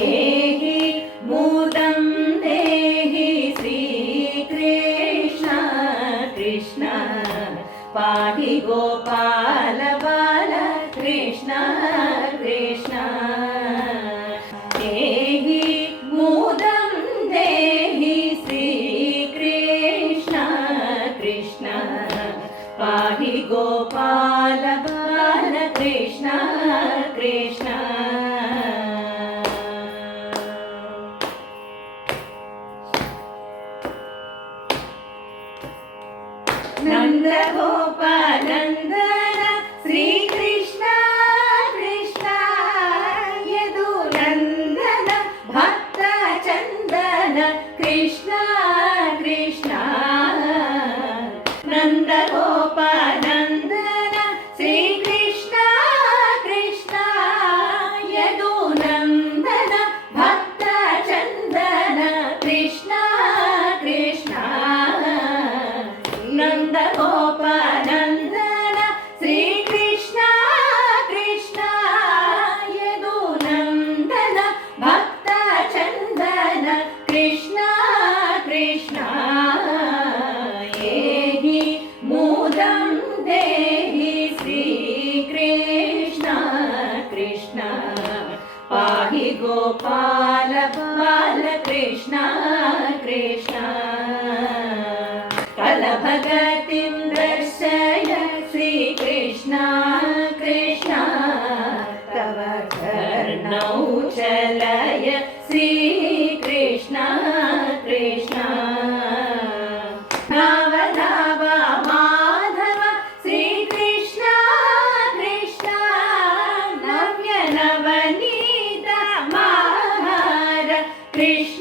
देहि मुदं देहि श्रीकृष्ण कृष्ण पाहि गोपाल बाल कृष्ण कृष्ण देहि मुदं देहि श्रीकृष्ण कृष्ण पाहि गोपाल बाल कृष्ण कृष्ण नंद गोपानंदन श्री कृष्ण कृष्ण यदु नंदन भक्त चंदन कृष्ण कृष्ण नंद गोपानंदन श्री कृष्ण कृष्ण यदु नंदन भक्त चंदन कृष्ण कृष्ण नंद गोपानंदन श्री कृष्ण कृष्ण यदु नंदन भक्त चंदन कृष्ण कृष्ण एहि मुदं देहि श्री कृष्ण कृष्ण पाहि गोपाल बाल कृष्ण कृष्ण कलभगतिं दर्शय श्रीकृष्ण कृष्ण तव कर्णौ चलय श्रीकृष्ण कृष्ण नव नव माधव श्रीकृष्ण कृष्ण नव्य नवनीत महार कृष्ण